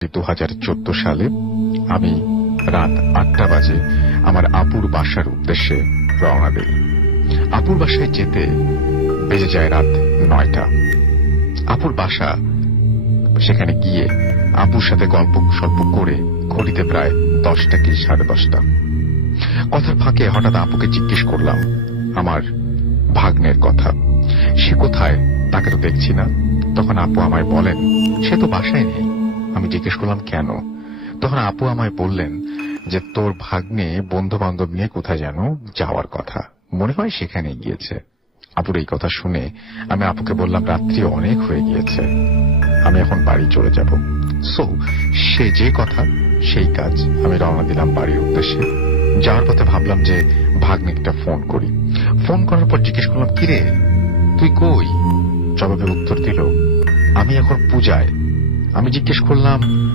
2014 সালে আমি রাত 8টা বাজে আমার আপুর বাসার উদ্দেশ্যে রওনা দিই। আপুর বাসায় যেতে বেজে যায় রাত 9টা। আপুর বাসা, সেখানে গিয়ে আপুর সাথে গল্প সল্প করে ঘড়িতে প্রায় 10টা কি 10:30। কথার ফাঁকে হঠাৎ আপুকে জিজ্ঞেস করলাম আমার ভাগ্নের কথা। সে কোথায়, তাকে তো দেখছি না। তখন আপু আমায় বলেন সে তো বাসায় নেই। আমি জিজ্ঞেস করলাম কেন? তখন আপু আমায় বললেন যে তোর ভাগ্নে বন্ধু বান্ধব নিয়ে কোথায় যেন যাওয়ার কথা, মনে হয় সেখানে গিয়েছে। আপুর এই কথা শুনে আমি আপুকে বললাম রাত্রি অনেক হয়ে গিয়েছে, আমি এখন বাড়ি চলে যাব। সো সে যে কথা সেই কাজ, আমি রওনা দিলাম বাড়ির উদ্দেশ্যে। যাওয়ার পথে ভাবলাম যে ভাগ্নিকটা ফোন করি। ফোন করার পর জিজ্ঞেস করলাম কিরে তুই কই? জবাবে উত্তর দিল আমি এখন পূজায়। আমি জিজ্ঞেস করলাম